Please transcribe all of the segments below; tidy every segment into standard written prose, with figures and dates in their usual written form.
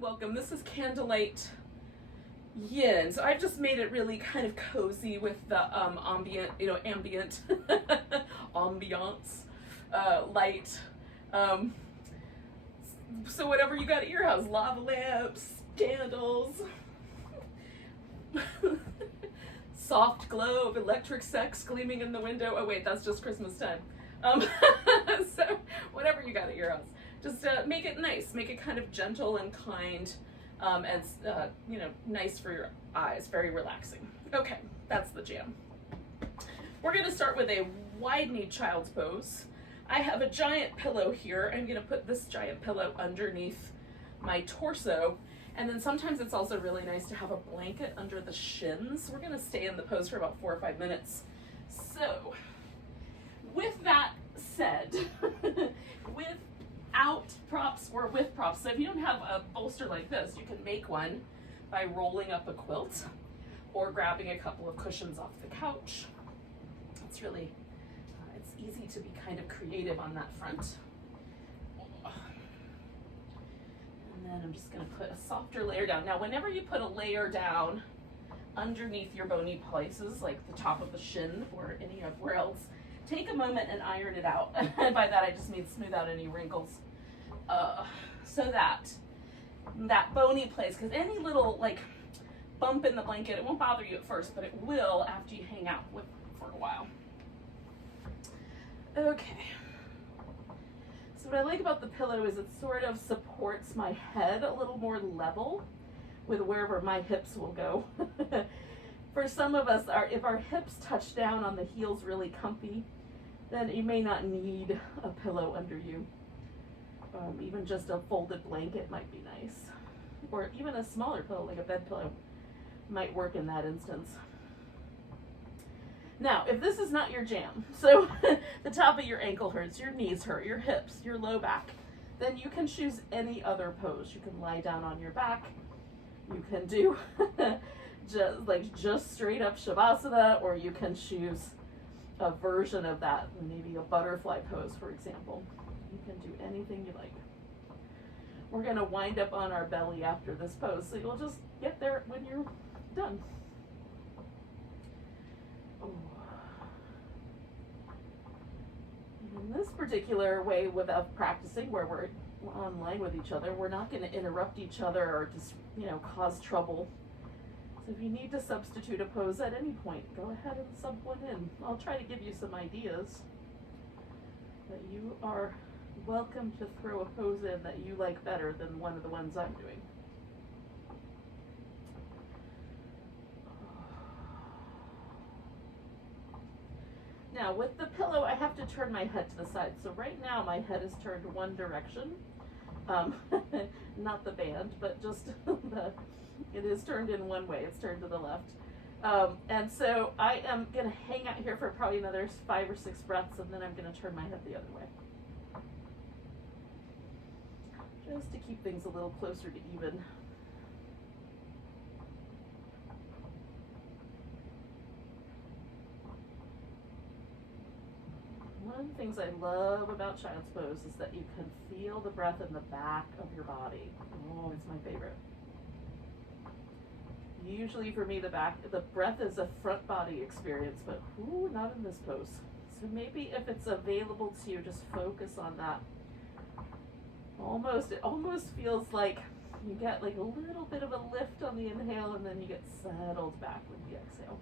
welcome. This is Candlelight Yin. So I've just made it really kind of cozy with the ambient ambiance, light. So whatever you got at your house, lava lamps, candles, soft glow of electric sex gleaming in the window. Oh wait, that's just Christmas time. So whatever you got at your house, just make it nice, make it kind of gentle and kind, and nice for your eyes, very relaxing. Okay, that's the jam. We're gonna start with a wide-kneed child's pose. I have a giant pillow here. I'm gonna put this giant pillow underneath my torso, and then sometimes it's also really nice to have a blanket under the shins. We're gonna stay in the pose for about 4 or 5 minutes. So, with that said, without props or with props, so if you don't have a bolster like this, you can make one by rolling up a quilt or grabbing a couple of cushions off the couch. It's really, it's easy to be kind of creative on that front. And then I'm just gonna put a softer layer down. Now, whenever you put a layer down underneath your bony places, like the top of the shin or anywhere else, take a moment and iron it out. And by that, I just mean smooth out any wrinkles. So that bony place, because any little like bump in the blanket, it won't bother you at first, but it will after you hang out with for a while. Okay. So what I like about the pillow is it sort of supports my head a little more level with wherever my hips will go. For some of us, if our hips touch down on the heels really comfy, then you may not need a pillow under you. Even just a folded blanket might be nice. Or even a smaller pillow, like a bed pillow, might work in that instance. Now, if this is not your jam, so the top of your ankle hurts, your knees hurt, your hips, your low back, then you can choose any other pose. You can lie down on your back. You can do just straight up Shavasana, or you can choose a version of that, maybe a butterfly pose, for example. You can do anything you like. We're gonna wind up on our belly after this pose, so you'll just get there when you're done. In this particular way of practicing, where we're online with each other, we're not gonna interrupt each other or just, cause trouble. So if you need to substitute a pose at any point, go ahead and sub one in. I'll try to give you some ideas, but you are welcome to throw a pose in that you like better than one of the ones I'm doing. Now with the pillow, I have to turn my head to the side. So right now my head is turned one direction. Not the band, but just it is turned in one way. It's turned to the left. And so I am gonna hang out here for probably another 5 or 6 breaths, and then I'm gonna turn my head the other way. Just to keep things a little closer to even. One of the things I love about child's pose is that you can feel the breath in the back of your body. Oh, it's my favorite. Usually for me, the breath is a front body experience, but not in this pose. So maybe if it's available to you, just focus on that. It almost feels like you get like a little bit of a lift on the inhale, and then you get settled back with the exhale.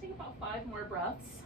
Take about 5 more breaths.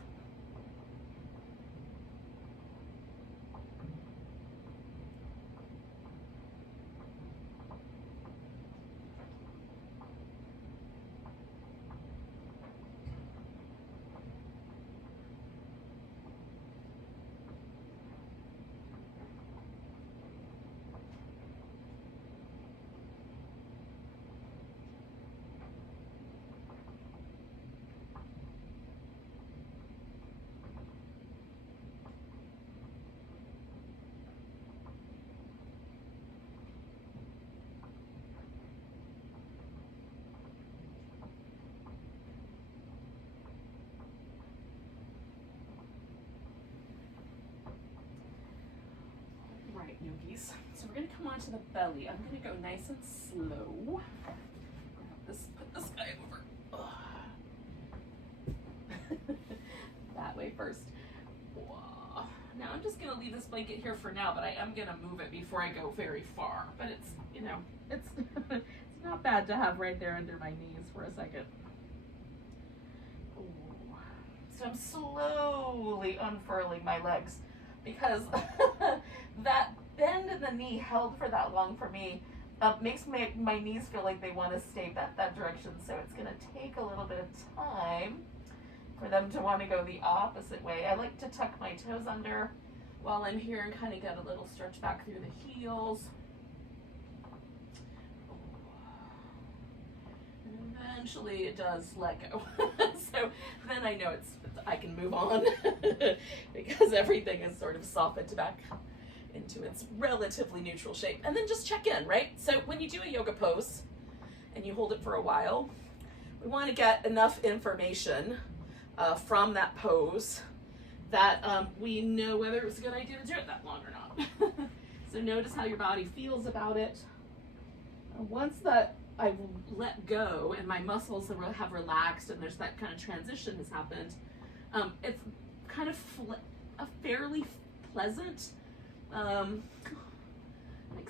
Right, yogis. So we're going to come onto the belly. I'm going to go nice and slow. Put this guy over. That way first. Whoa. Now I'm just going to leave this blanket here for now, but I am going to move it before I go very far. But it's, you know, it's it's not bad to have right there under my knees for a second. Ooh. So I'm slowly unfurling my legs because that bend in the knee held for that long for me makes my knees feel like they want to stay bent that direction. So it's going to take a little bit of time for them to want to go the opposite way. I like to tuck my toes under while I'm here and kind of get a little stretch back through the heels. And eventually it does let go. So then I know I can move on because everything is sort of softened back into its relatively neutral shape. And then just check in, right? So when you do a yoga pose and you hold it for a while, we want to get enough information from that pose that we know whether it was a good idea to do it that long or not. So notice how your body feels about it. Once that I've let go and my muscles have relaxed and there's that kind of transition has happened, it's kind of a fairly pleasant,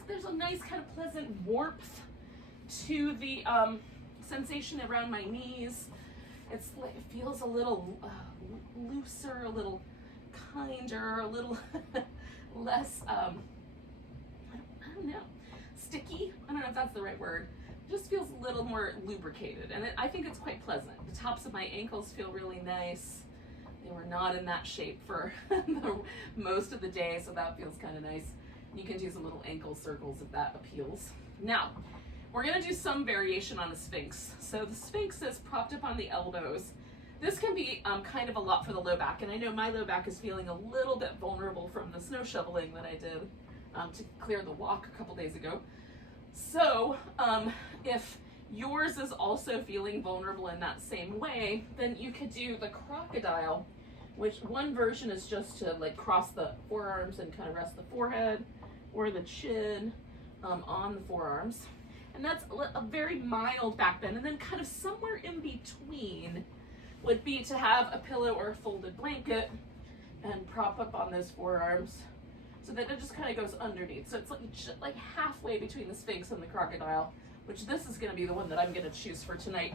there's a nice kind of pleasant warmth to the sensation around my knees. It feels a little looser, a little kinder, a little less, I don't know, sticky. I don't know if that's the right word. It just feels a little more lubricated, and I think it's quite pleasant. The tops of my ankles feel really nice. They were not in that shape for most of the day, so that feels kind of nice. You can do some little ankle circles if that appeals. Now, we're going to do some variation on the Sphinx. So the Sphinx is propped up on the elbows. This can be kind of a lot for the low back, and I know my low back is feeling a little bit vulnerable from the snow shoveling that I did to clear the walk a couple days ago. So if yours is also feeling vulnerable in that same way, then you could do the crocodile, which one version is just to like cross the forearms and kind of rest the forehead or the chin on the forearms. And that's a very mild back bend. And then kind of somewhere in between would be to have a pillow or a folded blanket and prop up on those forearms so that it just kind of goes underneath. So it's like halfway between the Sphinx and the crocodile, which this is going to be the one that I'm going to choose for tonight.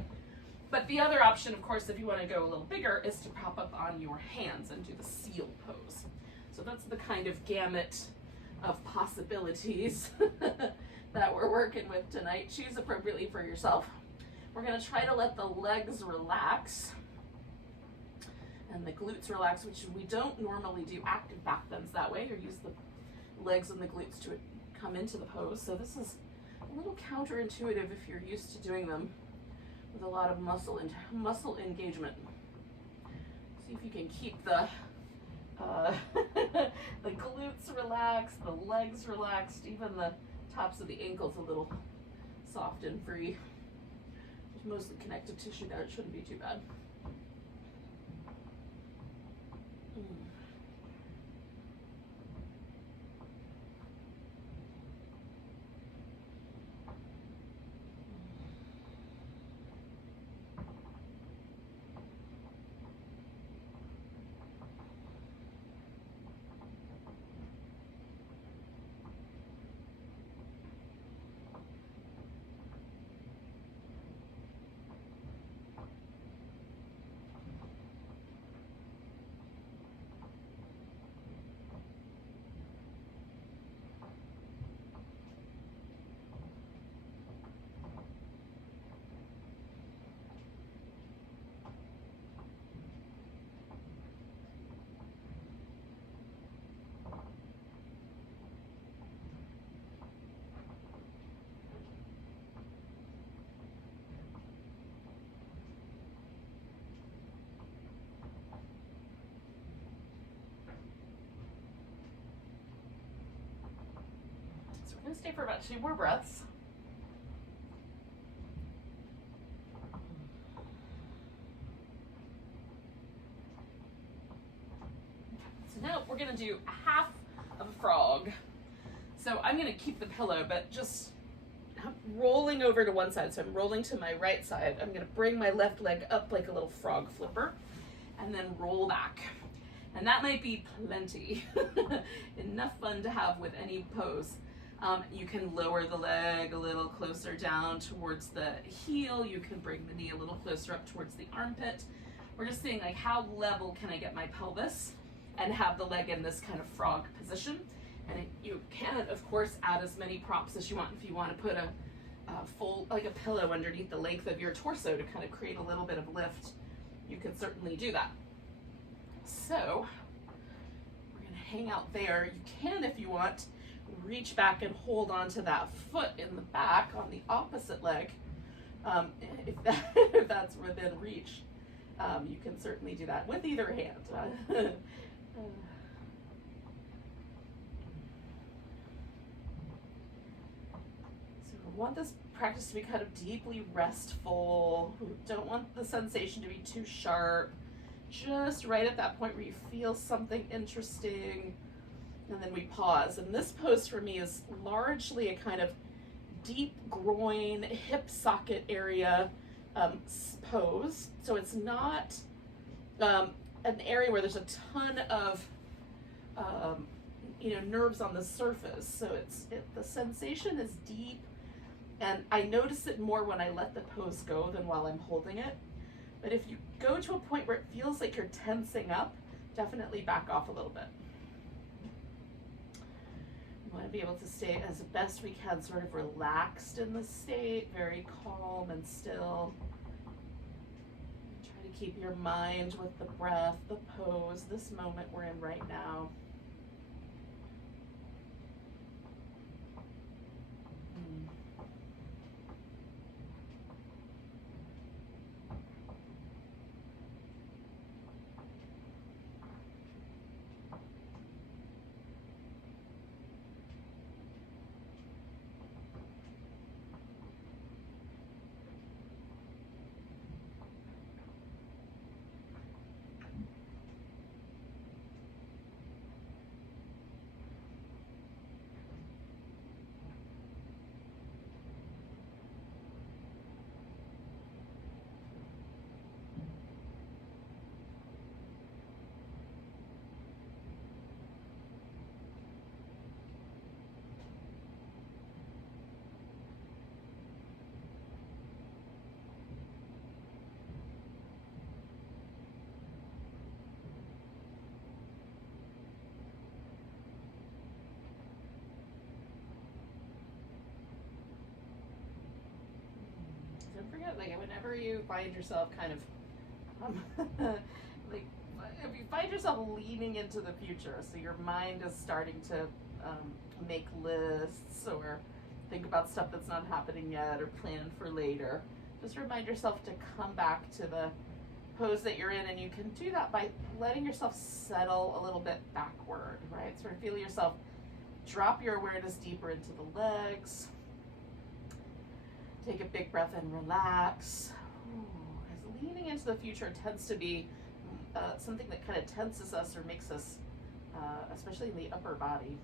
But the other option, of course, if you want to go a little bigger, is to prop up on your hands and do the seal pose. So that's the kind of gamut of possibilities that we're working with tonight. Choose appropriately for yourself. We're going to try to let the legs relax and the glutes relax, which we don't normally do active back bends that way, or use the legs and the glutes to come into the pose. So this is a little counterintuitive if you're used to doing them with a lot of muscle engagement. See if you can keep the the glutes relaxed, the legs relaxed, even the tops of the ankles a little soft and free. There's mostly connective tissue there, it shouldn't be too bad. gonna stay for about 2 more breaths. So now we're gonna do a half of a frog. So I'm gonna keep the pillow, but just rolling over to one side. So I'm rolling to my right side. I'm gonna bring my left leg up like a little frog flipper and then roll back. And that might be plenty. Enough fun to have with any pose. You can lower the leg a little closer down towards the heel. You can bring the knee a little closer up towards the armpit. We're just seeing like how level can I get my pelvis and have the leg in this kind of frog position. And you can, of course, add as many props as you want. If you want to put a full, like a pillow underneath the length of your torso to kind of create a little bit of lift, you can certainly do that. So we're going to hang out there. You can, if you want, reach back and hold onto that foot in the back on the opposite leg. If that's within reach, you can certainly do that with either hand. We want this practice to be kind of deeply restful. We don't want the sensation to be too sharp. Just right at that point where you feel something interesting, and then we pause. And this pose for me is largely a kind of deep groin, hip socket area pose. So it's not an area where there's a ton of nerves on the surface. So the sensation is deep. And I notice it more when I let the pose go than while I'm holding it. But if you go to a point where it feels like you're tensing up, definitely back off a little bit. We want to be able to stay as best we can sort of relaxed in this state, very calm and still. Try to keep your mind with the breath, the pose, this moment we're in right now. Don't forget, like, whenever you find yourself kind of, like, if you find yourself leaning into the future, so your mind is starting to make lists or think about stuff that's not happening yet or plan for later, just remind yourself to come back to the pose that you're in, and you can do that by letting yourself settle a little bit backward, right? Sort of feel yourself drop your awareness deeper into the legs. Take a big breath and relax. Because leaning into the future tends to be something that kind of tenses us or makes us, especially in the upper body,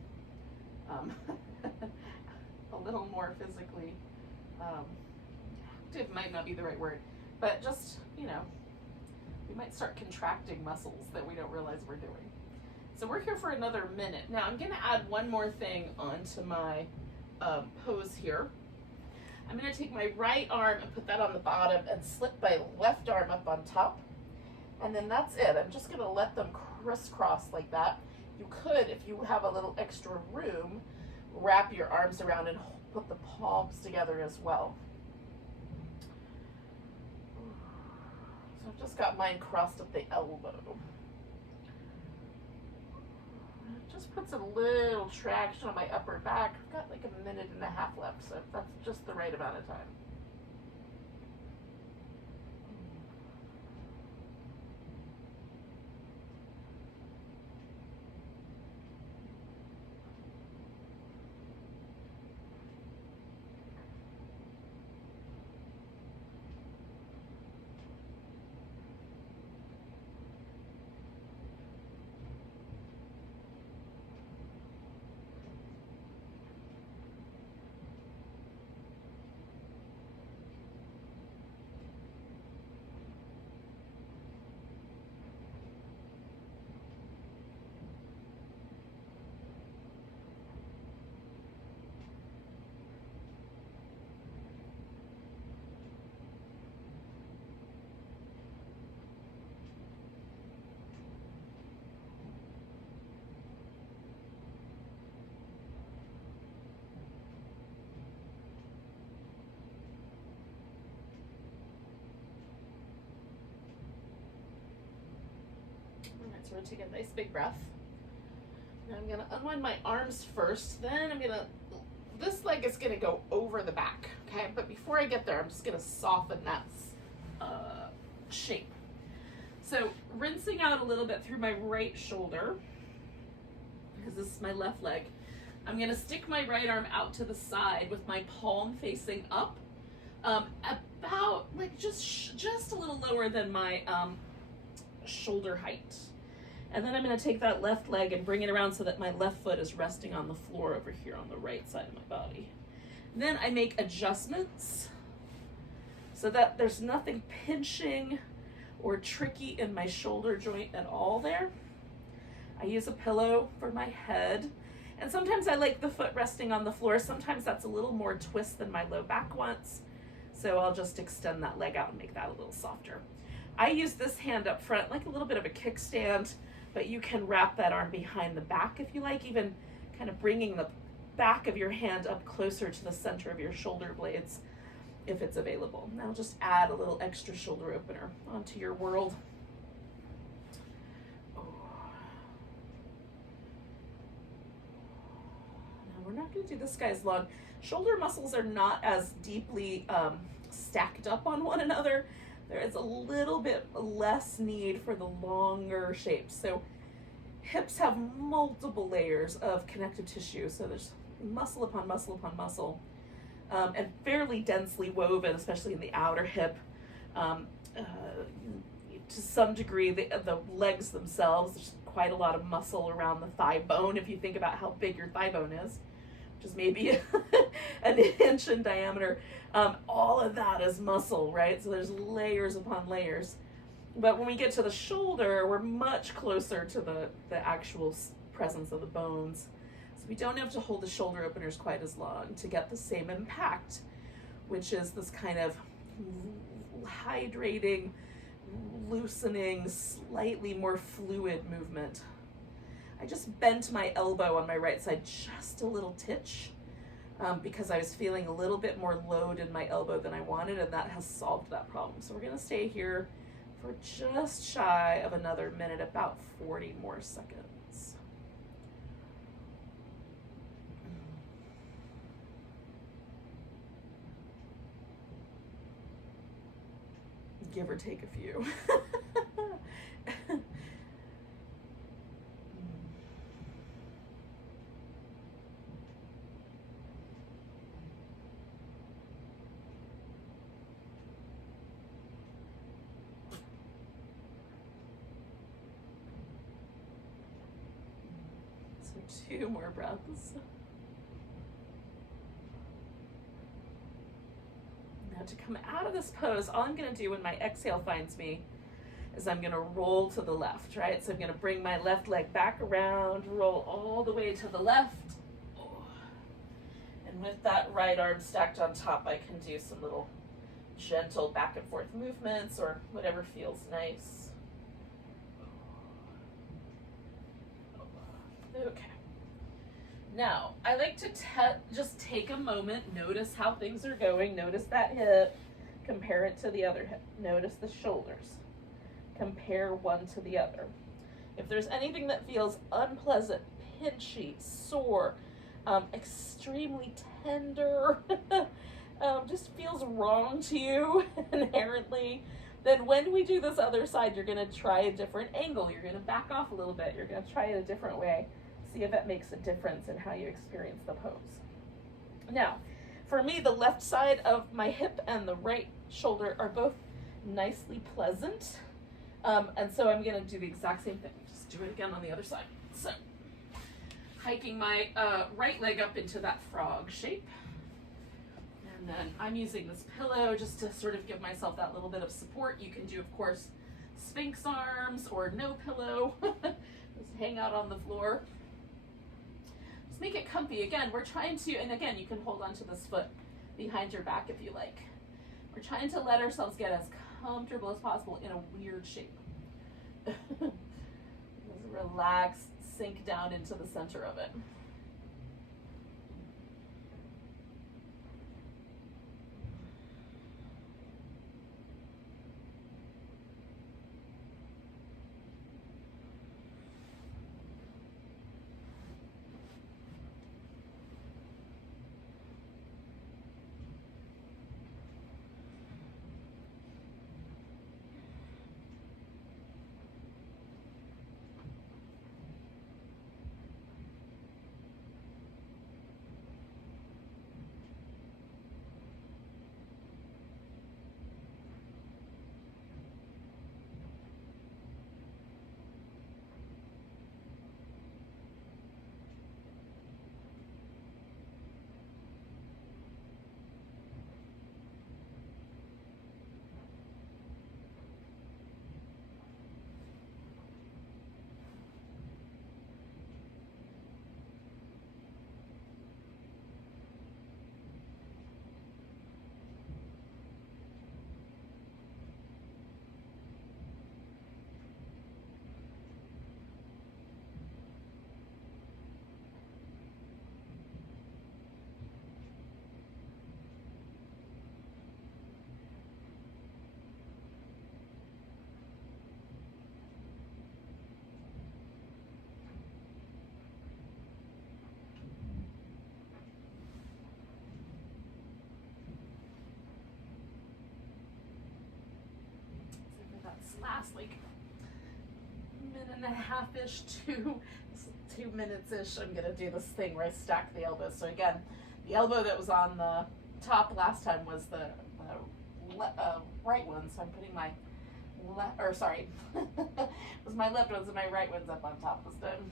a little more physically active might not be the right word, but just, we might start contracting muscles that we don't realize we're doing. So we're here for another minute. Now I'm going to add one more thing onto my pose here. I'm going to take my right arm and put that on the bottom and slip my left arm up on top. And then that's it. I'm just going to let them crisscross like that. You could, if you have a little extra room, wrap your arms around and put the palms together as well. So I've just got mine crossed at the elbow. It just puts a little traction on my upper back. I've got like a minute and a half left, so that's just the right amount of time. sort of take a nice big breath. Now I'm gonna unwind my arms first, then this leg is gonna go over the back, okay? But before I get there, I'm just gonna soften that shape. So rinsing out a little bit through my right shoulder, because this is my left leg. I'm gonna stick my right arm out to the side with my palm facing up, about like just a little lower than my shoulder height. And then I'm gonna take that left leg and bring it around so that my left foot is resting on the floor over here on the right side of my body. Then I make adjustments so that there's nothing pinching or tricky in my shoulder joint at all there. I use a pillow for my head. And sometimes I like the foot resting on the floor. Sometimes that's a little more twist than my low back wants. So I'll just extend that leg out and make that a little softer. I use this hand up front like a little bit of a kickstand, but you can wrap that arm behind the back if you like, even kind of bringing the back of your hand up closer to the center of your shoulder blades if it's available. Now just add a little extra shoulder opener onto your world. We're not going to do this guy as long. Shoulder muscles are not as deeply stacked up on one another. There is a little bit less need for the longer shapes. So hips have multiple layers of connective tissue. So there's muscle upon muscle upon muscle, and fairly densely woven, especially in the outer hip. To some degree, the legs themselves, there's quite a lot of muscle around the thigh bone if you think about how big your thigh bone is, which is maybe an inch in diameter. All of that is muscle, right? So there's layers upon layers. But when we get to the shoulder, we're much closer to the actual presence of the bones. So we don't have to hold the shoulder openers quite as long to get the same impact, which is this kind of hydrating, loosening, slightly more fluid movement. I just bent my elbow on my right side just a little titch because I was feeling a little bit more load in my elbow than I wanted, and that has solved that problem. So we're going to stay here for just shy of another minute, about 40 more seconds. Give or take a few. So 2 more breaths. Now to come out of this pose, all I'm going to do when my exhale finds me is I'm going to roll to the left, right? So I'm going to bring my left leg back around, roll all the way to the left. And with that right arm stacked on top, I can do some little gentle back and forth movements or whatever feels nice. Okay. Now, I like to just take a moment, notice how things are going, notice that hip, compare it to the other hip, notice the shoulders, compare one to the other. If there's anything that feels unpleasant, pinchy, sore, extremely tender, just feels wrong to you inherently, then when we do this other side, you're gonna try a different angle, you're gonna back off a little bit, you're gonna try it a different way. See if it makes a difference in how you experience the pose. Now, for me, the left side of my hip and the right shoulder are both nicely pleasant. And so I'm gonna do the exact same thing. Just do it again on the other side. So, hiking my right leg up into that frog shape. And then I'm using this pillow just to sort of give myself that little bit of support. You can do, of course, Sphinx arms or no pillow. Just hang out on the floor. Just make it comfy. Again, we're trying to, and again, you can hold onto this foot behind your back if you like. We're trying to let ourselves get as comfortable as possible in a weird shape. Just relax, sink down into the center of it. last like minute and a half-ish to 2 minutes-ish, I'm gonna do this thing where I stack the elbows. So again, the elbow that was on the top last time was the right one, so I'm putting my it was my left ones and my right ones up on top this time.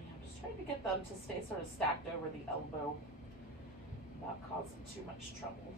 I'm just trying to get them to stay sort of stacked over the elbow without causing too much trouble.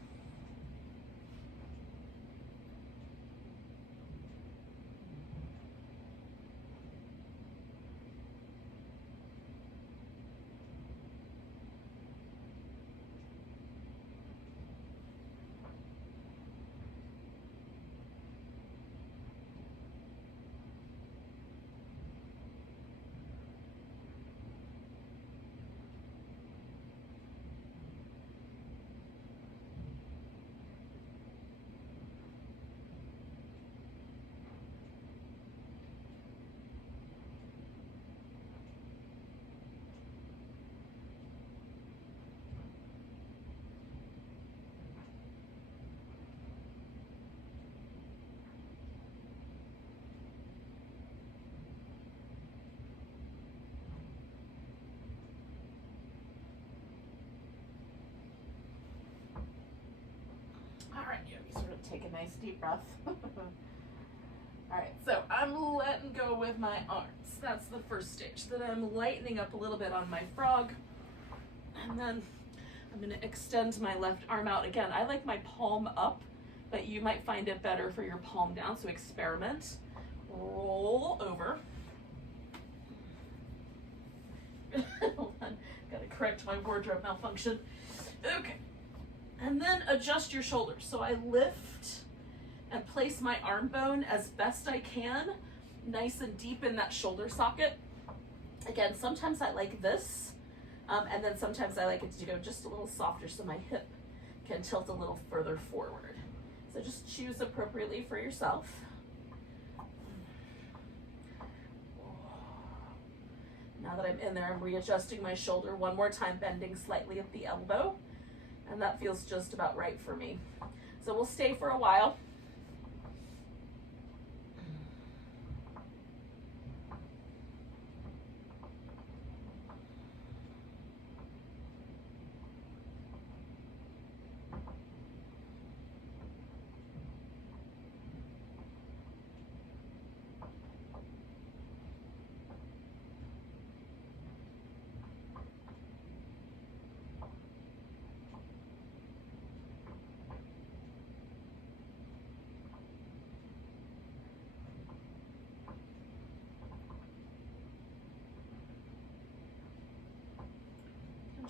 All right, you sort of take a nice deep breath. All right, so I'm letting go with my arms. That's the first stage. Then I'm lightening up a little bit on my frog. And then I'm gonna extend my left arm out. Again, I like my palm up, but you might find it better for your palm down, so experiment. Roll over. Hold on, gotta correct my wardrobe malfunction. Okay. And then adjust your shoulders. So I lift and place my arm bone as best I can, nice and deep in that shoulder socket. Again, sometimes I like this, and then sometimes I like it to go just a little softer so my hip can tilt a little further forward. So just choose appropriately for yourself. Now that I'm in there, I'm readjusting my shoulder one more time, bending slightly at the elbow. And that feels just about right for me. So we'll stay for a while.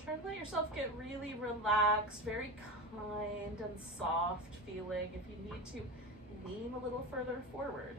Try to let yourself get really relaxed, very kind and soft feeling. If you need to, lean a little further forward.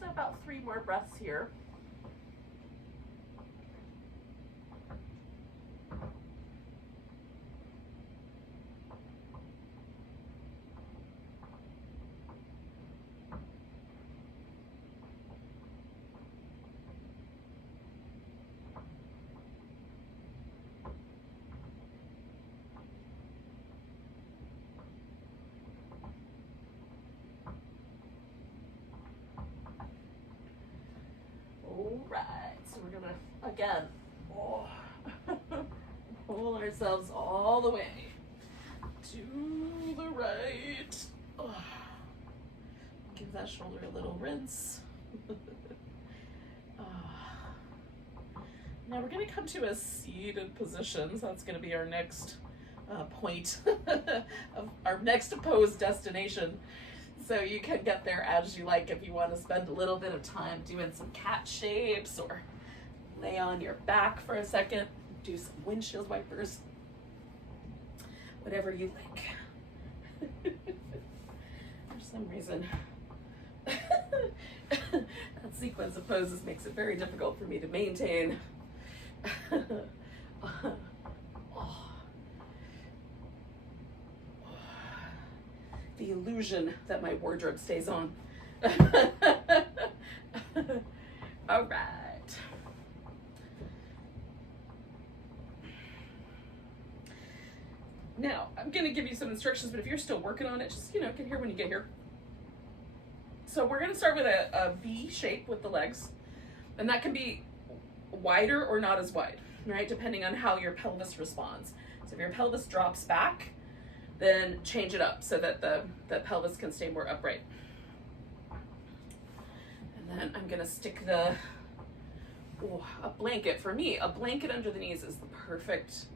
So about 3 more breaths here. again. Oh. Pull ourselves all the way to the right. Oh. Give that shoulder a little rinse. Oh. Now we're going to come to a seated position. So that's going to be our next point of our next pose destination. So you can get there as you like if you want to spend a little bit of time doing some cat shapes or lay on your back for a second, do some windshield wipers, whatever you like. For some reason, that sequence of poses makes it very difficult for me to maintain. The illusion that my wardrobe stays on. All right. Now, I'm going to give you some instructions, but if you're still working on it, just, get here when you get here. So we're going to start with a V shape with the legs, and that can be wider or not as wide, right? Depending on how your pelvis responds. So if your pelvis drops back, then change it up so that the pelvis can stay more upright. And then I'm gonna stick a blanket. For me, a blanket under the knees is the perfect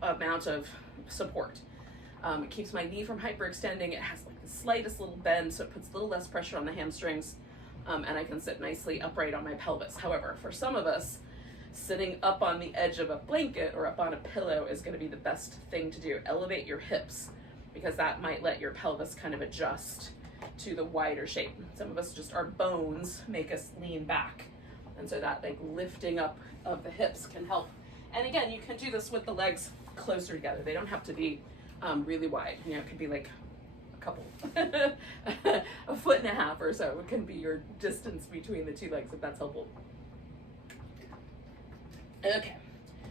amount of support. It keeps my knee from hyperextending. It has like the slightest little bend, so it puts a little less pressure on the hamstrings, and I can sit nicely upright on my pelvis. However, for some of us, sitting up on the edge of a blanket or up on a pillow is going to be the best thing to do. Elevate your hips, because that might let your pelvis kind of adjust to the wider shape. Some of us, just our bones make us lean back, and so that like lifting up of the hips can help. And again, you can do this with the legs closer together. They don't have to be really wide. It could be like a couple, a foot and a half or so. It can be your distance between the two legs, if that's helpful. Okay,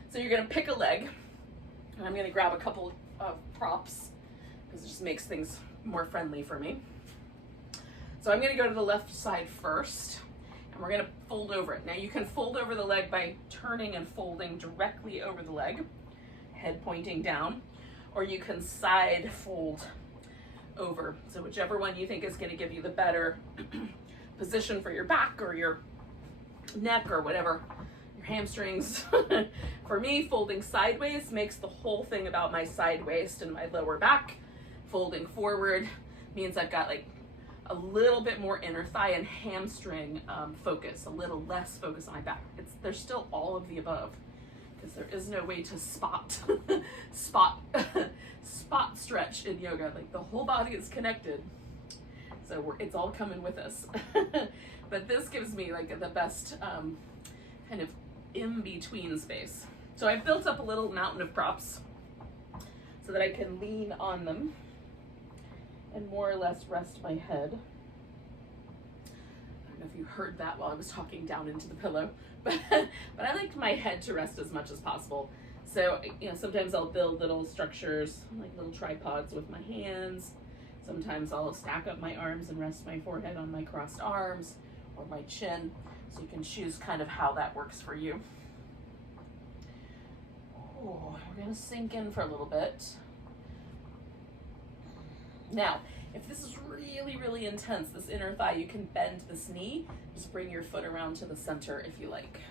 so you're gonna pick a leg, and I'm gonna grab a couple of props because it just makes things more friendly for me. So I'm gonna go to the left side first, and we're gonna fold over it. Now you can fold over the leg by turning and folding directly over the leg, head pointing down, or you can side fold over. So whichever one you think is gonna give you the better position for your back or your neck or whatever. Hamstrings. For me, folding sideways makes the whole thing about my side waist and my lower back. Folding forward means I've got like a little bit more inner thigh and hamstring focus, a little less focus on my back. There's still all of the above, because there is no way to spot stretch in yoga. Like the whole body is connected, so it's all coming with us. But this gives me like the best kind of in-between space. So I've built up a little mountain of props so that I can lean on them and more or less rest my head. I don't know if you heard that while I was talking down into the pillow, but I like my head to rest as much as possible. So, sometimes I'll build little structures, like little tripods with my hands. Sometimes I'll stack up my arms and rest my forehead on my crossed arms or my chin. So you can choose kind of how that works for you. Oh, we're gonna sink in for a little bit. Now, if this is really, really intense, this inner thigh, you can bend this knee. Just bring your foot around to the center if you like.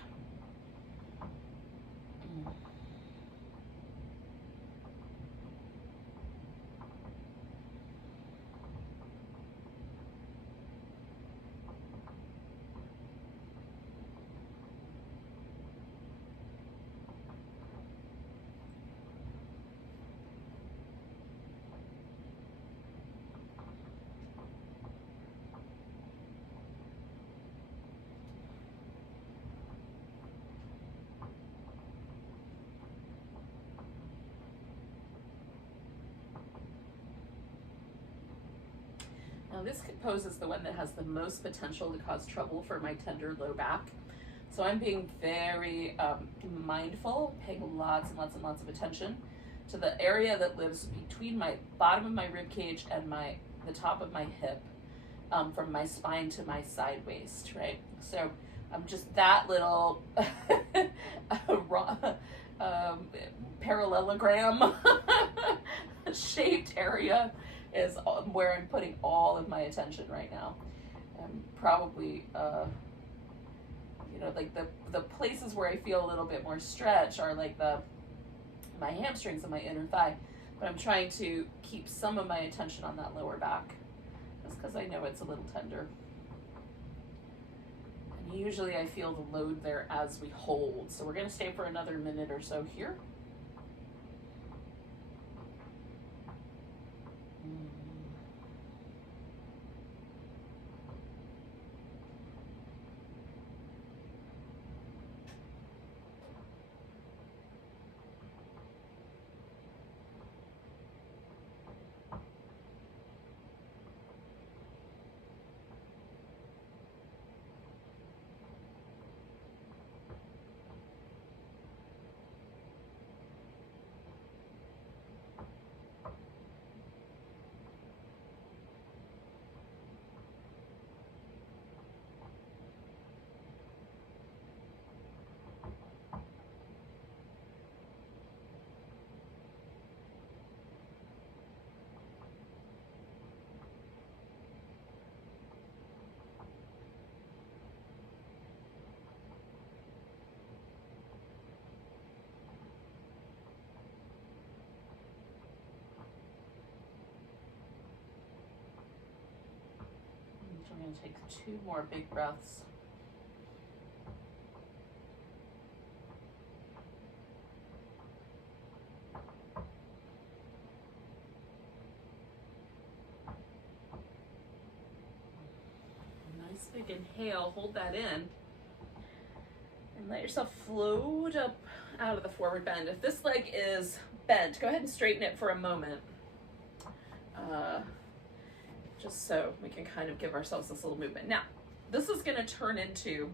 Now this pose is the one that has the most potential to cause trouble for my tender low back. So I'm being very mindful, paying lots and lots and lots of attention to the area that lives between my bottom of my rib cage and the top of my hip, from my spine to my side waist, right? So I'm just that little parallelogram shaped area is where I'm putting all of my attention right now. And probably, like the places where I feel a little bit more stretch are like my hamstrings and my inner thigh. But I'm trying to keep some of my attention on that lower back, just because I know it's a little tender. And usually I feel the load there as we hold. So we're going to stay for another minute or so here. I'm going to take 2 more big breaths. Nice big inhale, hold that in. And let yourself float up out of the forward bend. If this leg is bent, go ahead and straighten it for a moment. Just so we can kind of give ourselves this little movement. Now, this is going to turn into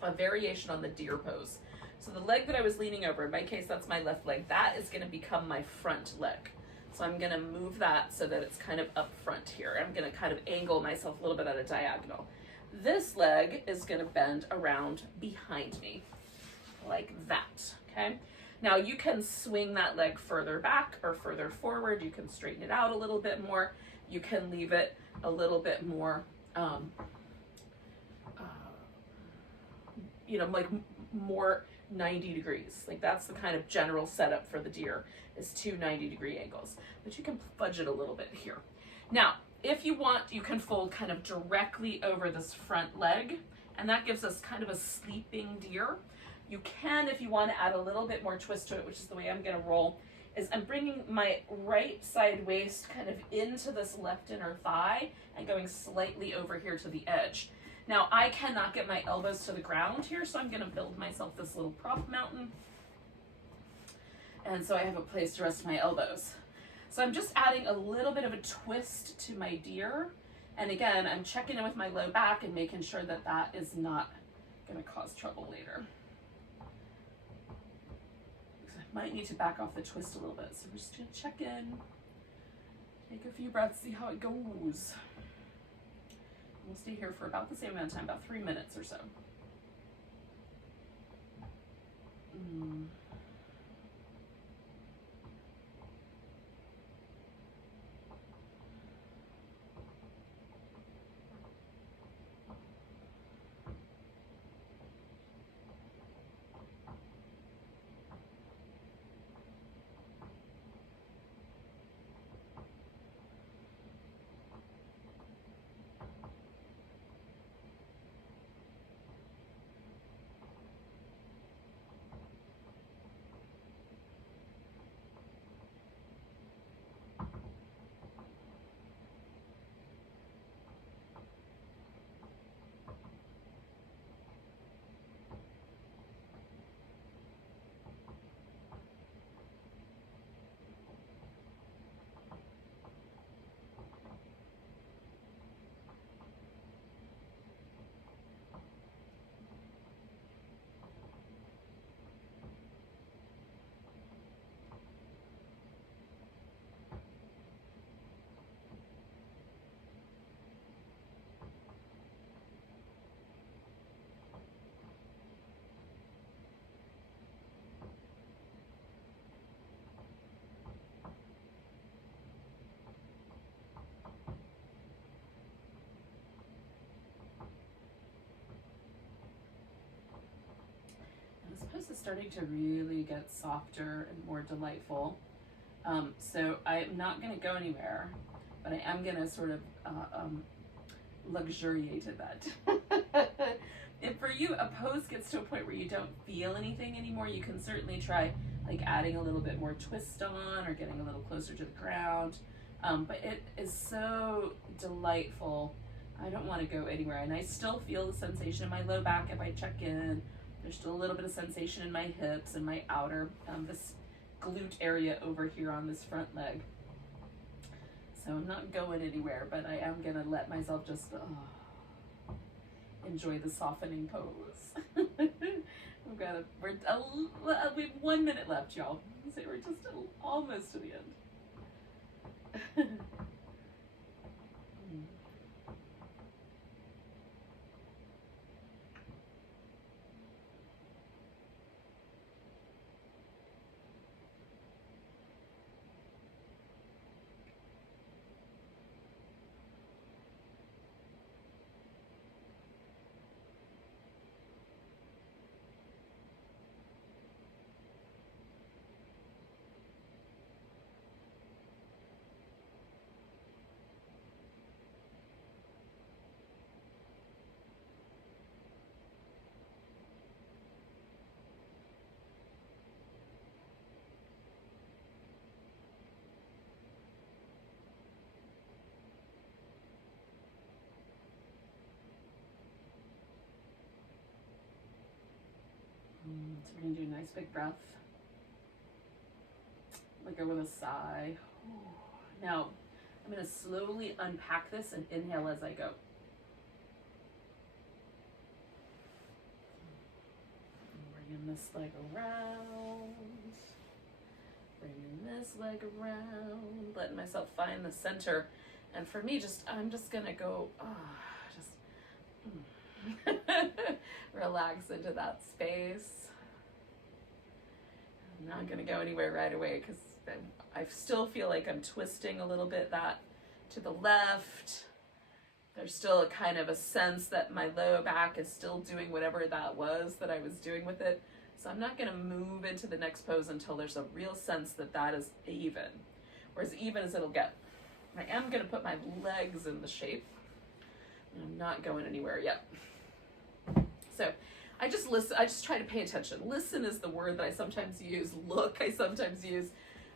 a variation on the deer pose. So the leg that I was leaning over, in my case, that's my left leg, that is going to become my front leg. So I'm going to move that so that it's kind of up front here. I'm going to kind of angle myself a little bit at a diagonal. This leg is going to bend around behind me, like that, okay? Now you can swing that leg further back or further forward. You can straighten it out a little bit more. You can leave it a little bit more, like more 90 degrees. Like that's the kind of general setup for the deer, is 2 90-degree angles. But you can fudge it a little bit here. Now, if you want, you can fold kind of directly over this front leg, and that gives us kind of a sleeping deer. You can, if you want to add a little bit more twist to it, which is the way I'm going to roll, is I'm bringing my right side waist kind of into this left inner thigh and going slightly over here to the edge. Now, I cannot get my elbows to the ground here, so I'm going to build myself this little prop mountain. And so I have a place to rest my elbows. So I'm just adding a little bit of a twist to my deer. And again, I'm checking in with my low back and making sure that that is not going to cause trouble later. Might need to back off the twist a little bit. So we're just going to check in, take a few breaths, see how it goes. We'll stay here for about the same amount of time, about 3 minutes or so. pose is starting to really get softer and more delightful. So I'm not going to go anywhere, but I am going to sort of luxuriate in that. If for you a pose gets to a point where you don't feel anything anymore, you can certainly try like adding a little bit more twist on or getting a little closer to the ground. But it is so delightful. I don't want to go anywhere, and I still feel the sensation in my low back if I check in. There's still a little bit of sensation in my hips and my outer, this glute area over here on this front leg. So I'm not going anywhere, but I am gonna let myself just enjoy the softening pose. we have 1 minute left, y'all. So we're just almost to the end. So we're going to do a nice big breath. Let go with a sigh. Now, I'm going to slowly unpack this and inhale as I go. Bringing this leg around. Bringing this leg around. Letting myself find the center. And for me, I'm just going to go, relax into that space. I'm not going to go anywhere right away because I still feel like I'm twisting a little bit that to the left. There's still a kind of a sense that my low back is still doing whatever that was that I was doing with it. So I'm not going to move into the next pose until there's a real sense that that is even, or as even as it'll get. I am going to put my legs in the shape. I'm not going anywhere yet. So I just listen. I just try to pay attention. Listen is the word that I sometimes use. Look, I sometimes use.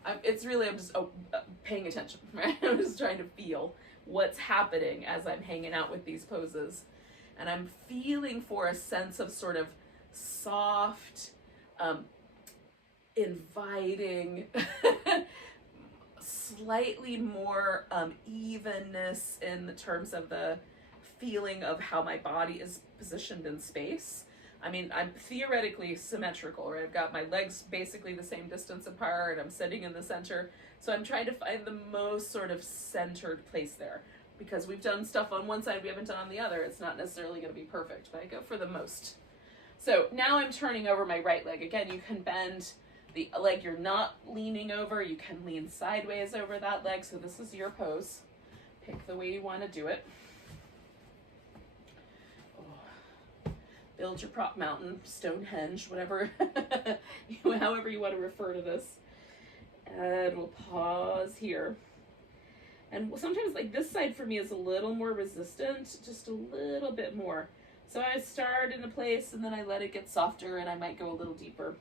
I'm just paying attention, right? I'm just trying to feel what's happening as I'm hanging out with these poses. And I'm feeling for a sense of sort of soft, inviting, slightly more evenness in the terms of the feeling of how my body is positioned in space. I mean, I'm theoretically symmetrical, right? I've got my legs basically the same distance apart. I'm sitting in the center. So I'm trying to find the most sort of centered place there. Because we've done stuff on one side, we haven't done on the other. It's not necessarily going to be perfect, but I go for the most. So now I'm turning over my right leg. Again, you can bend the leg you're not leaning over. You can lean sideways over that leg. So this is your pose. Pick the way you want to do it. Build your prop mountain, Stonehenge, whatever, however you want to refer to this. And we'll pause here. And sometimes like this side for me is a little more resistant, just a little bit more. So I start in a place and then I let it get softer and I might go a little deeper.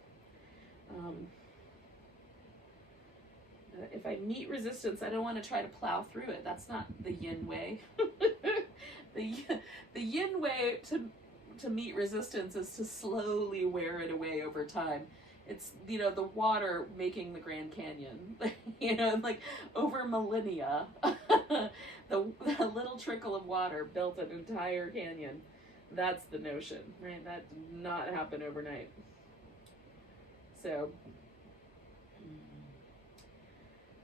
If I meet resistance, I don't want to try to plow through it. That's not the yin way. The yin way to meet resistance is to slowly wear it away over time. It's, the water making the Grand Canyon, like over millennia, the little trickle of water built an entire canyon. That's the notion, right? That did not happen overnight. So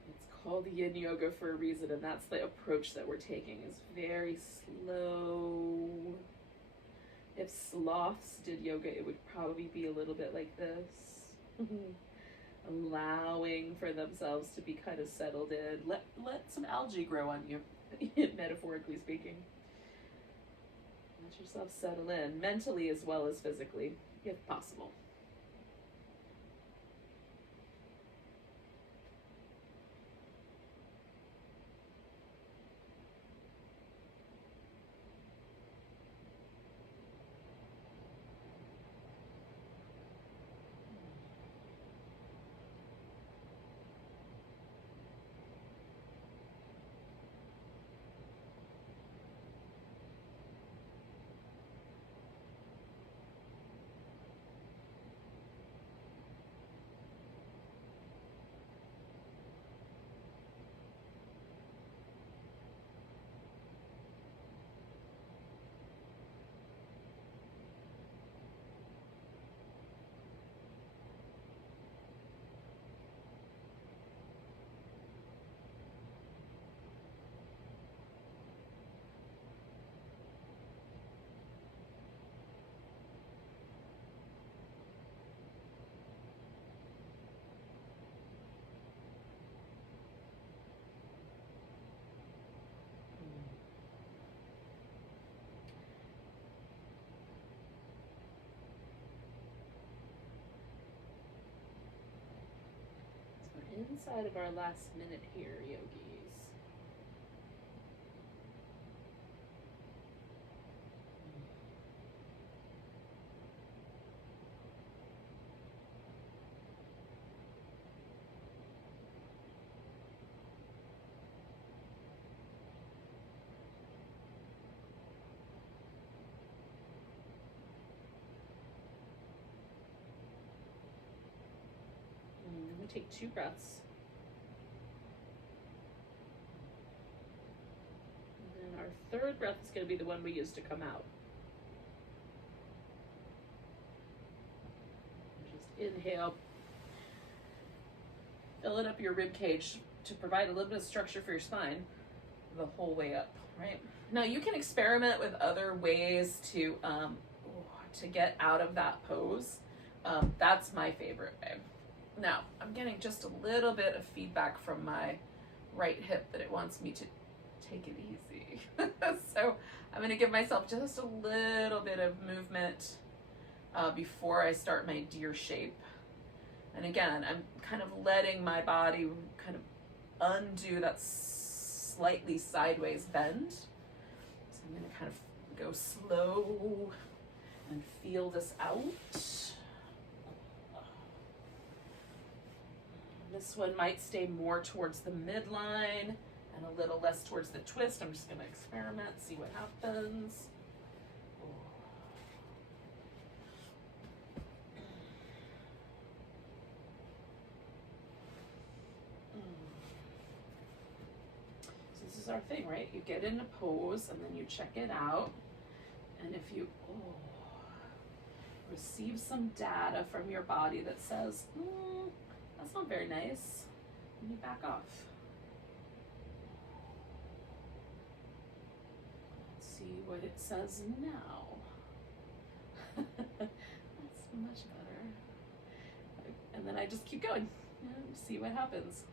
it's called Yin Yoga for a reason, and that's the approach that we're taking, is very slow. If sloths did yoga, it would probably be a little bit like this. Allowing for themselves to be kind of settled in. Let some algae grow on you, metaphorically speaking. Let yourself settle in, mentally as well as physically, if possible. inside of our last minute here, yogis. I'm going to take 2 breaths. And then our third breath is going to be the one we use to come out. Just inhale. Filling up your rib cage to provide a little bit of structure for your spine the whole way up, right? Now you can experiment with other ways to get out of that pose. That's my favorite way. Now, I'm getting just a little bit of feedback from my right hip that it wants me to take it easy. So I'm going to give myself just a little bit of movement before I start my deer shape. And again, I'm kind of letting my body kind of undo that slightly sideways bend. So I'm going to kind of go slow and feel this out. This one might stay more towards the midline and a little less towards the twist. I'm just going to experiment, see what happens. So this is our thing, right? You get in a pose and then you check it out. And if you receive some data from your body that says, that's not very nice, and you back off. Let's see what it says now. That's much better. And then I just keep going and see what happens.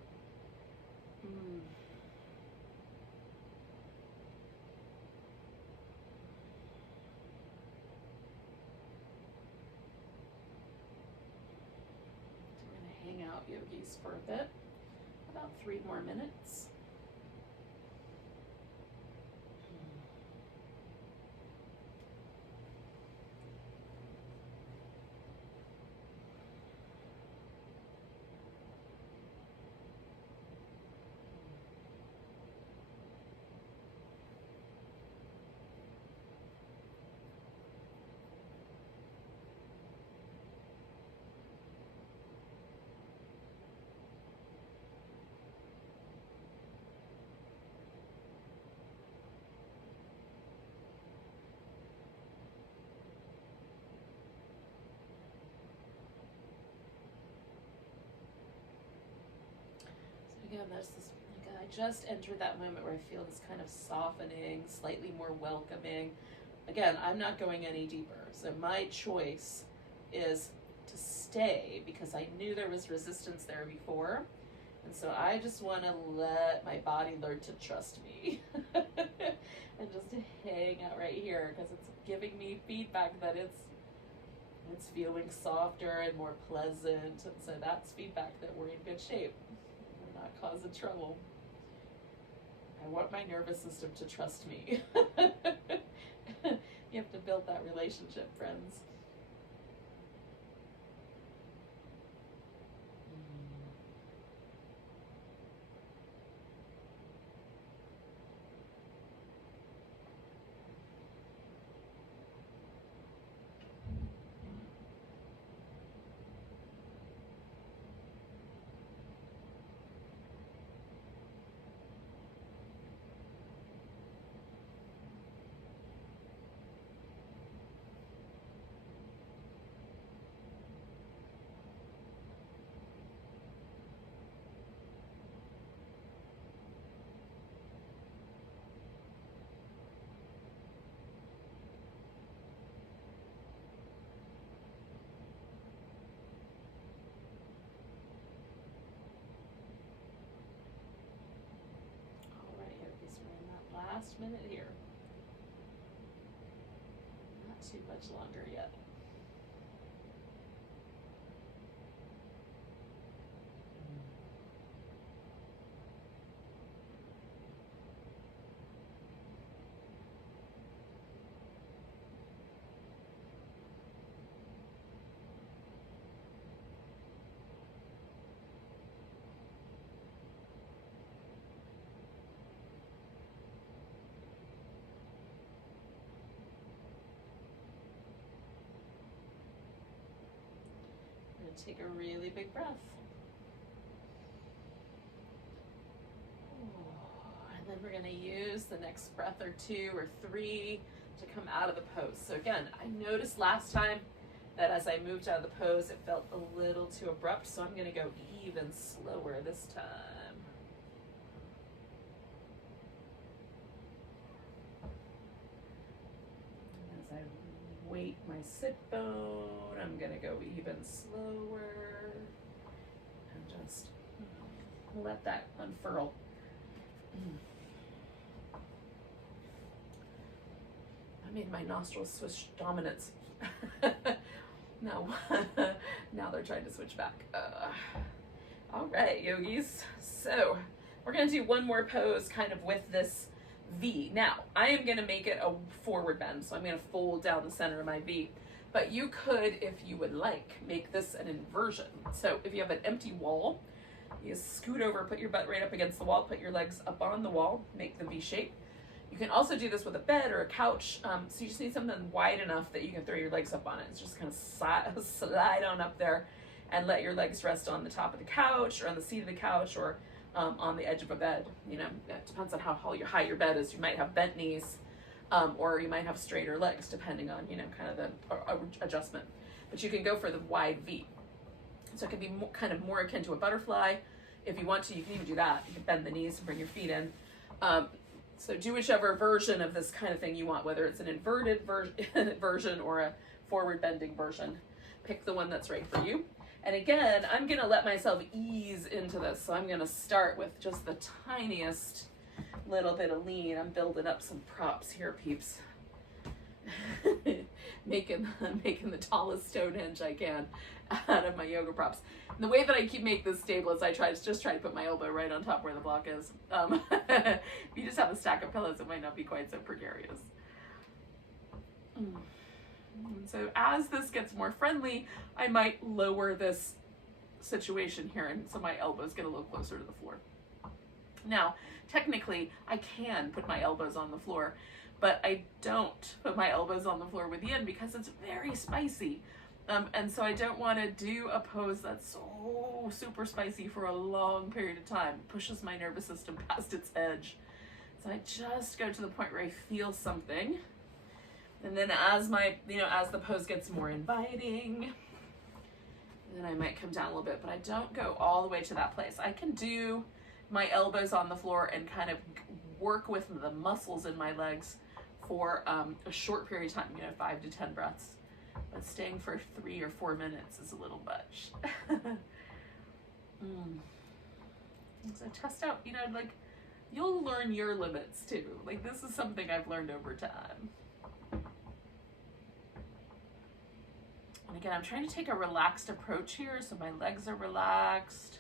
Hang out, yogis, for a bit, about 3 more minutes. Again, I just entered that moment where I feel this kind of softening, slightly more welcoming. Again, I'm not going any deeper. So my choice is to stay because I knew there was resistance there before. And so I just want to let my body learn to trust me and just hang out right here because it's giving me feedback that it's feeling softer and more pleasant. And so that's feedback that we're in good shape. Not causing trouble. I want my nervous system to trust me. You have to build that relationship, friends. Last minute here. Not too much longer yet. take a really big breath. And then we're going to use the next breath or 2 or 3 to come out of the pose. So again, I noticed last time that as I moved out of the pose, it felt a little too abrupt, so I'm going to go even slower this time. As I weight my sit bone, I'm going to go even slower and just let that unfurl. I made my nostrils switch dominance. No, now they're trying to switch back. All right, yogis. So we're gonna do one more pose kind of with this V. Now, I am gonna make it a forward bend, so I'm gonna fold down the center of my V. But you could, if you would like, make this an inversion. So if you have an empty wall, you scoot over, put your butt right up against the wall, put your legs up on the wall, make the V shape. You can also do this with a bed or a couch. So you just need something wide enough that you can throw your legs up on it. It's just kind of slide on up there and let your legs rest on the top of the couch or on the seat of the couch or on the edge of a bed. You know, it depends on how high your bed is. You might have bent knees or you might have straighter legs depending on, you know, kind of the adjustment. But you can go for the wide V. So it can be kind of more akin to a butterfly. If you want to, you can even do that. You can bend the knees and bring your feet in. So do whichever version of this kind of thing you want, whether it's an inverted version or a forward bending version. Pick the one that's right for you. And again, I'm gonna let myself ease into this. So I'm gonna start with just the tiniest little bit of lean. I'm building up some props here, peeps. making the tallest Stonehenge I can out of my yoga props. And the way that I make this stable is I try to put my elbow right on top where the block is. If you just have a stack of pillows, it might not be quite so precarious. And so as this gets more friendly, I might lower this situation here, and so my elbows get a little closer to the floor. Now, technically, I can put my elbows on the floor, but I don't put my elbows on the floor with yin because it's very spicy. And so I don't want to do a pose that's so super spicy for a long period of time. It pushes my nervous system past its edge. So I just go to the point where I feel something. And then as the pose gets more inviting, then I might come down a little bit, but I don't go all the way to that place. I can do my elbows on the floor and kind of work with the muscles in my legs for a short period of time, 5 to 10 breaths. But staying for 3 or 4 minutes is a little much. So test out, you'll learn your limits too. Like, this is something I've learned over time. And again, I'm trying to take a relaxed approach here, so my legs are relaxed.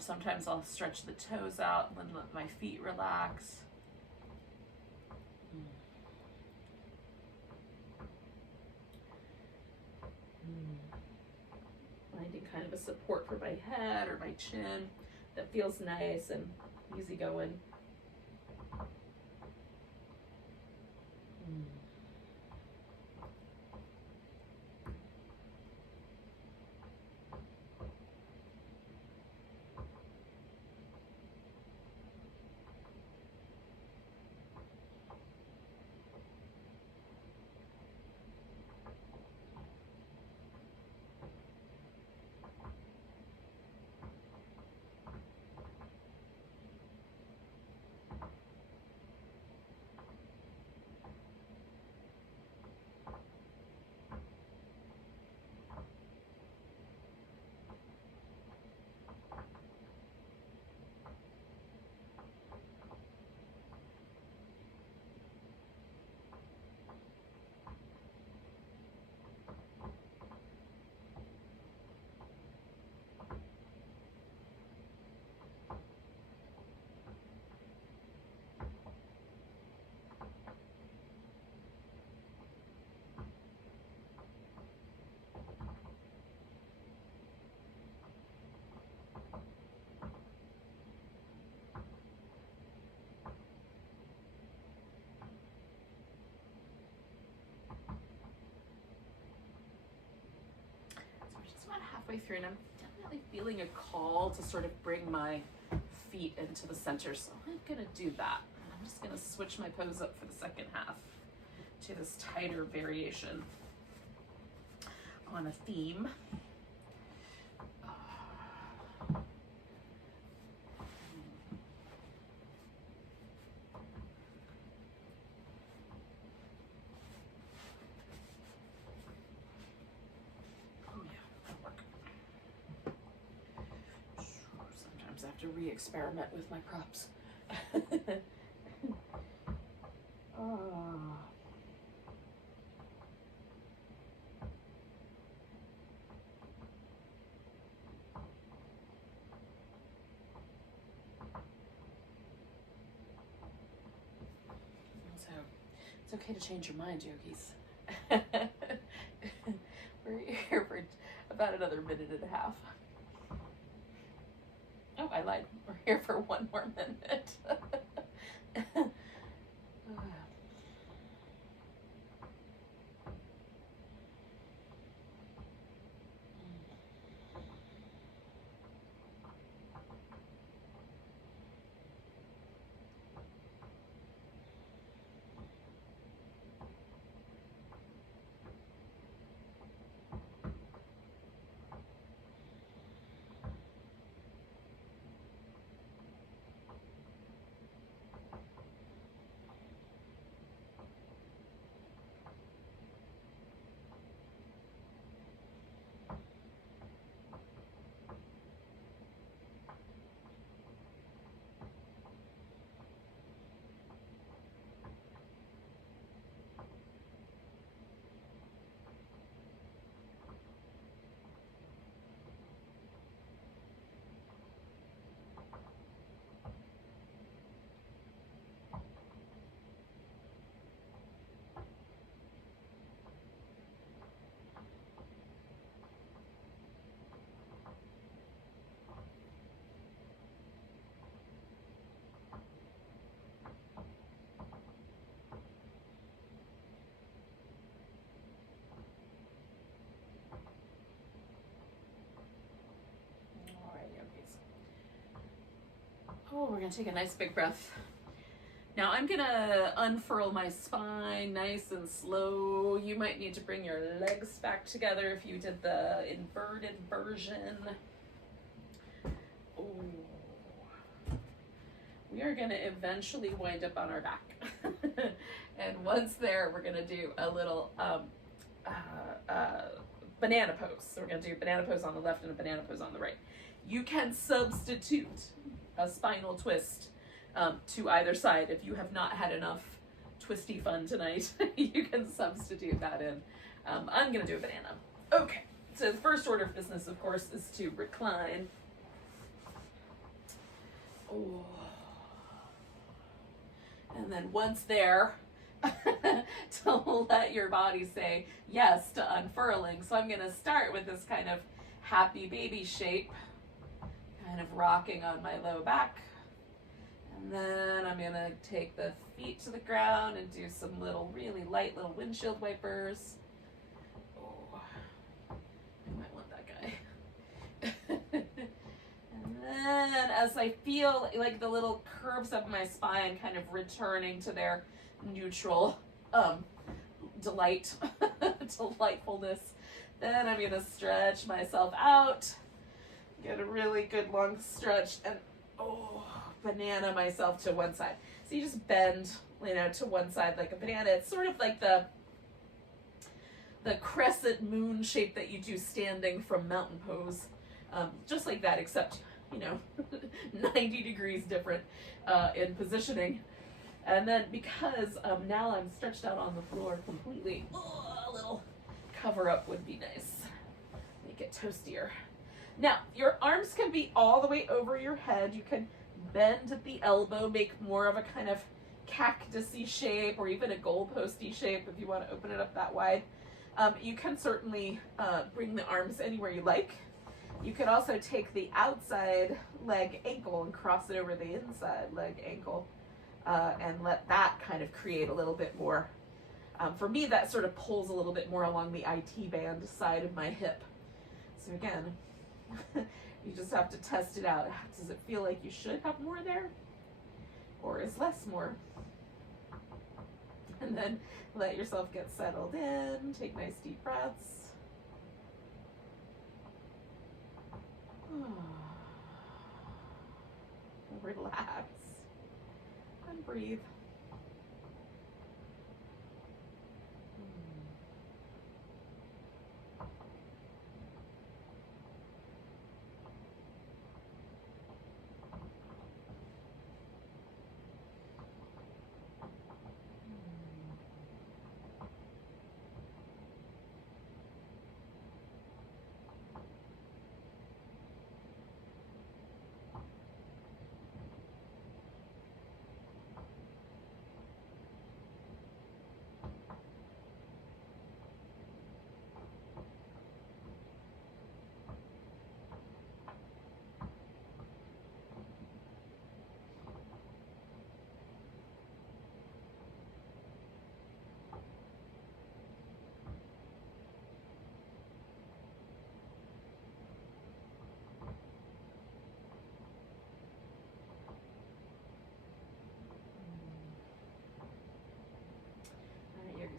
Sometimes I'll stretch the toes out and then let my feet relax. Finding kind of a support for my head or my chin that feels nice and easygoing. halfway through, and I'm definitely feeling a call to sort of bring my feet into the center, so I'm gonna do that. I'm just gonna switch my pose up for the second half to this tighter variation on a theme. Sometimes I have to re-experiment with my props. So it's okay to change your mind, yogis. We're here for about another minute and a half. Oh, I lied. We're here for one more minute. Oh, we're gonna take a nice big breath. Now I'm gonna unfurl my spine nice and slow. You might need to bring your legs back together if you did the inverted version. Oh. We are gonna eventually wind up on our back. And once there, we're gonna do a little banana pose. So we're gonna do banana pose on the left and a banana pose on the right. You can substitute a spinal twist to either side. If you have not had enough twisty fun tonight, you can substitute that in. I'm gonna do a banana. Okay, so the first order of business, of course, is to recline. Oh. And then once there, to let your body say yes to unfurling. So I'm gonna start with this kind of happy baby shape, kind of rocking on my low back. And then I'm gonna take the feet to the ground and do some little, really light little windshield wipers. Oh, I might want that guy. And then as I feel like the little curves of my spine kind of returning to their neutral delightfulness, then I'm gonna stretch myself out, get a really good long stretch, and banana myself to one side. So you just bend, to one side like a banana. It's sort of like the crescent moon shape that you do standing from mountain pose. Just like that, except, 90 degrees different in positioning. And then because now I'm stretched out on the floor completely, a little cover up would be nice. Make it toastier. Now, your arms can be all the way over your head. You can bend at the elbow, make more of a kind of cactus-y shape or even a goalpost-y shape if you want to open it up that wide. You can certainly bring the arms anywhere you like. You could also take the outside leg ankle and cross it over the inside leg ankle and let that kind of create a little bit more. For me, that sort of pulls a little bit more along the IT band side of my hip. So So again, you just have to test it out. Does it feel like you should have more there? Or is less more? And then let yourself get settled in. Take nice deep breaths. Relax and breathe.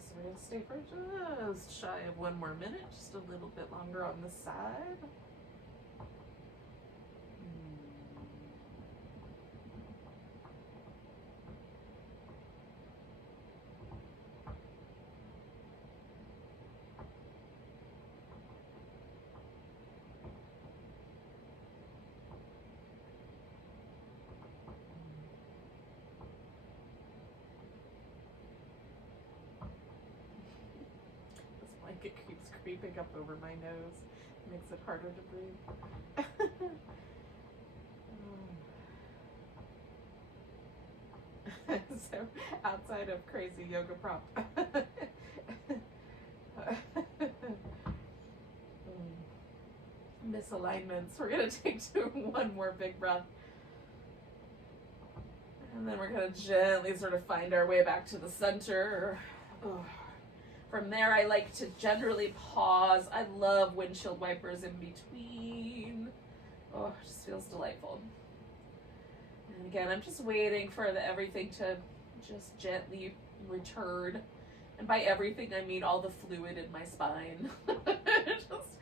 So we're going to stay for just shy of 1 more minute, just a little bit longer on this side. It keeps creeping up over my nose. It makes it harder to breathe. So, outside of crazy yoga prop misalignments, we're going to take 1 more big breath. And then we're going to gently sort of find our way back to the center. From there, I like to generally pause. I love windshield wipers in between. Oh, it just feels delightful. And again, I'm just waiting for everything to just gently return. And by everything, I mean all the fluid in my spine. Just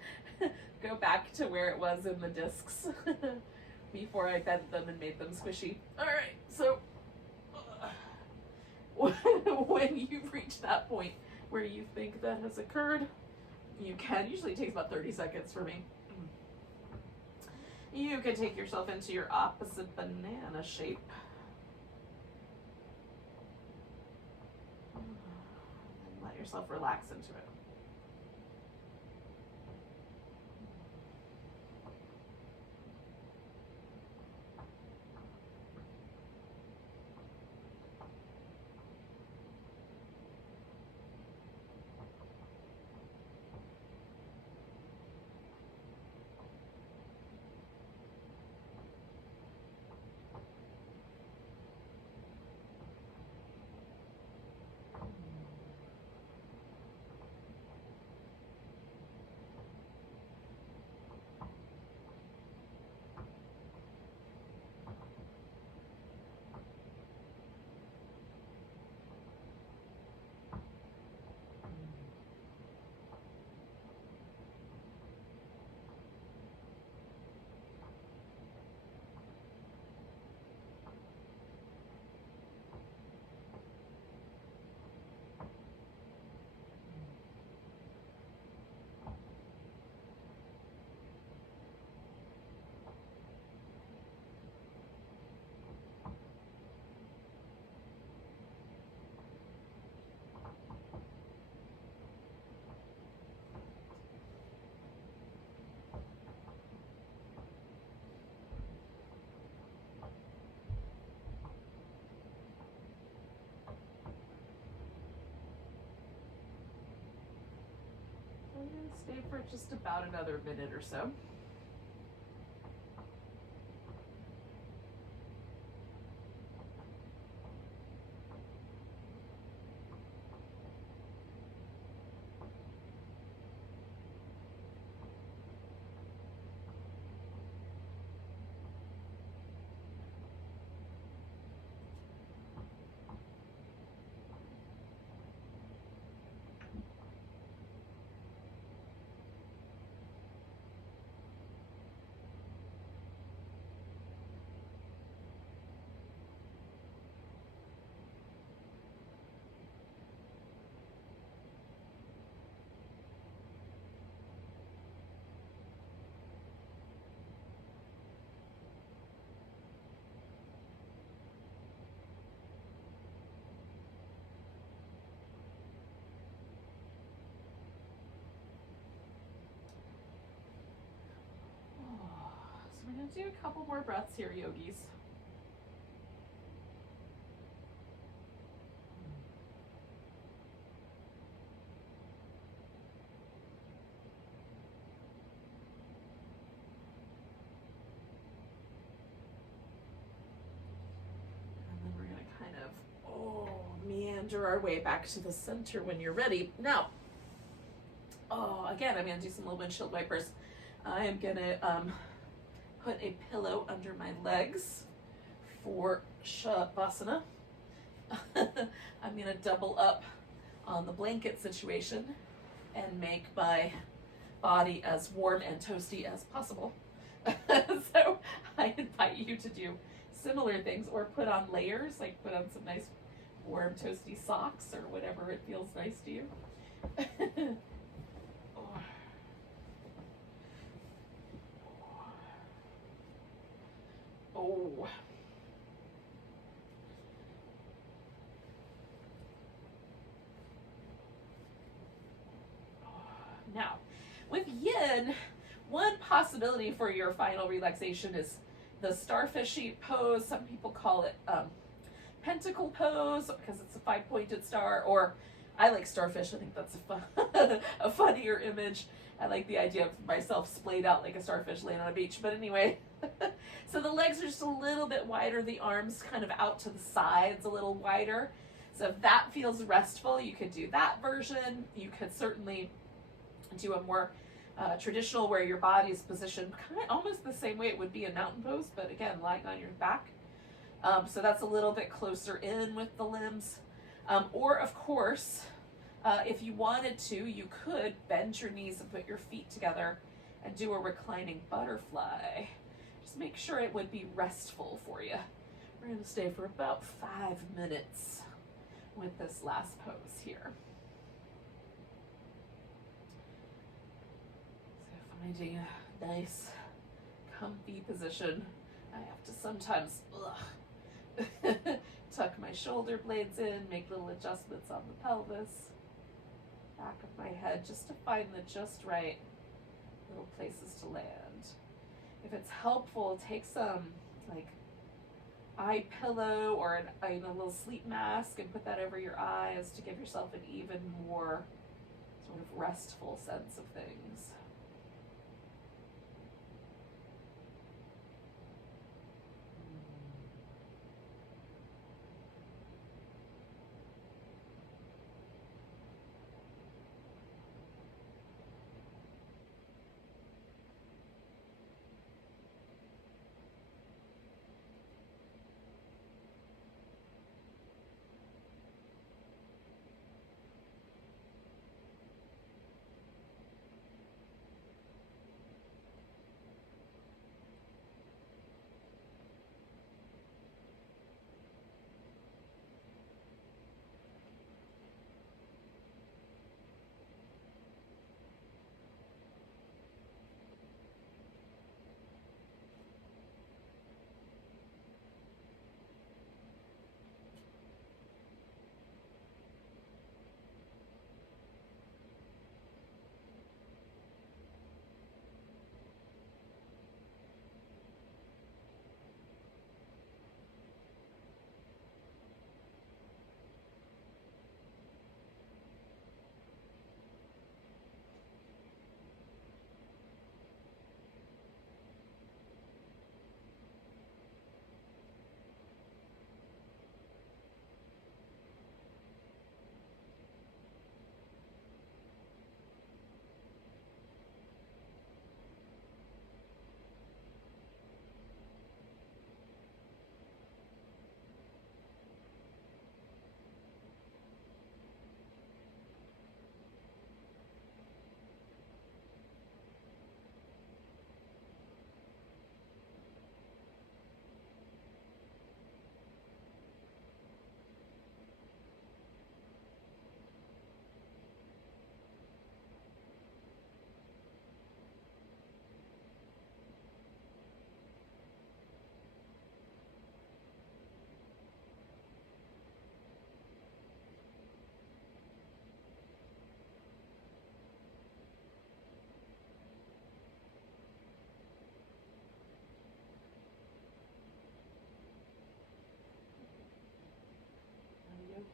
go back to where it was in the discs before I bent them and made them squishy. All right, so when you've reached that point, where you think that has occurred, you can, usually it takes about 30 seconds for me. You can take yourself into your opposite banana shape. And let yourself relax into it. Stay for just about another minute or so. we're going to do a couple more breaths here, yogis. And then we're going to kind of, meander our way back to the center when you're ready. Now, again, I'm going to do some little windshield wipers. I am going to put a pillow under my legs for Shavasana. I'm going to double up on the blanket situation and make my body as warm and toasty as possible. So I invite you to do similar things, or put on layers, like put on some nice warm toasty socks or whatever it feels nice to you. Oh. Now, with yin, one possibility for your final relaxation is the starfishy pose. Some people call it pentacle pose because it's a 5-pointed star, or I like starfish. I think that's a funnier image. I like the idea of myself splayed out like a starfish laying on a beach. But anyway, so the legs are just a little bit wider, the arms kind of out to the sides a little wider. So if that feels restful, you could do that version. You could certainly do a more traditional where your body is positioned kind of almost the same way it would be a mountain pose, but again, lying on your back. So that's a little bit closer in with the limbs. Or of course, if you wanted to, you could bend your knees and put your feet together and do a reclining butterfly. Just make sure it would be restful for you. We're going to stay for about 5 minutes with this last pose here. So finding a nice, comfy position. I have to sometimes tuck my shoulder blades in, make little adjustments on the pelvis, back of my head, just to find the just right little places to land. If it's helpful, take some like eye pillow or a little sleep mask and put that over your eyes to give yourself an even more sort of restful sense of things.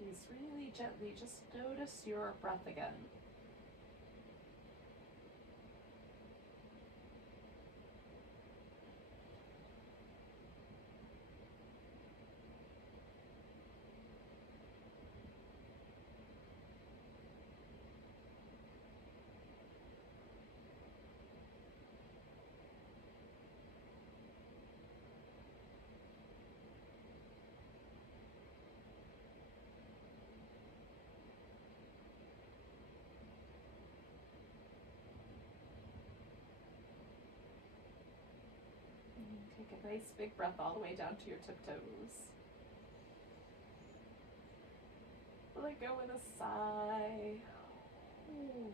Release really gently. Just notice your breath again. Take a nice big breath all the way down to your tiptoes. Let go with a sigh. Ooh.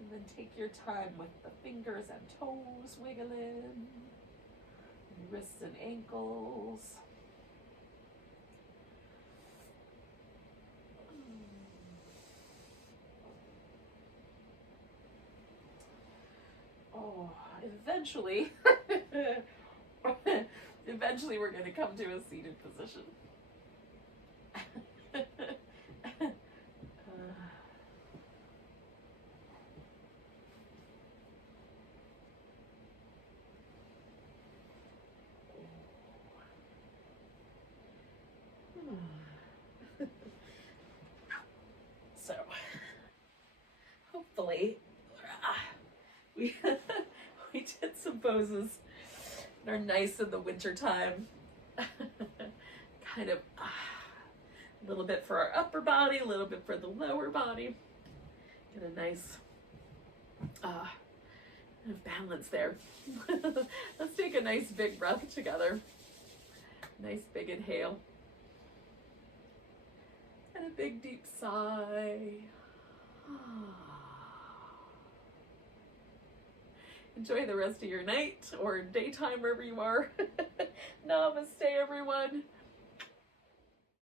And then take your time with the fingers and toes wiggling, wrists and ankles. Oh, eventually, eventually we're going to come to a seated position. So, hopefully, we we did some poses that are nice in the winter time. Kind of a little bit for our upper body, a little bit for the lower body. Get a nice balance there. Let's take a nice big breath together. Nice big inhale. And a big deep sigh. Enjoy the rest of your night or daytime wherever you are. Namaste, everyone.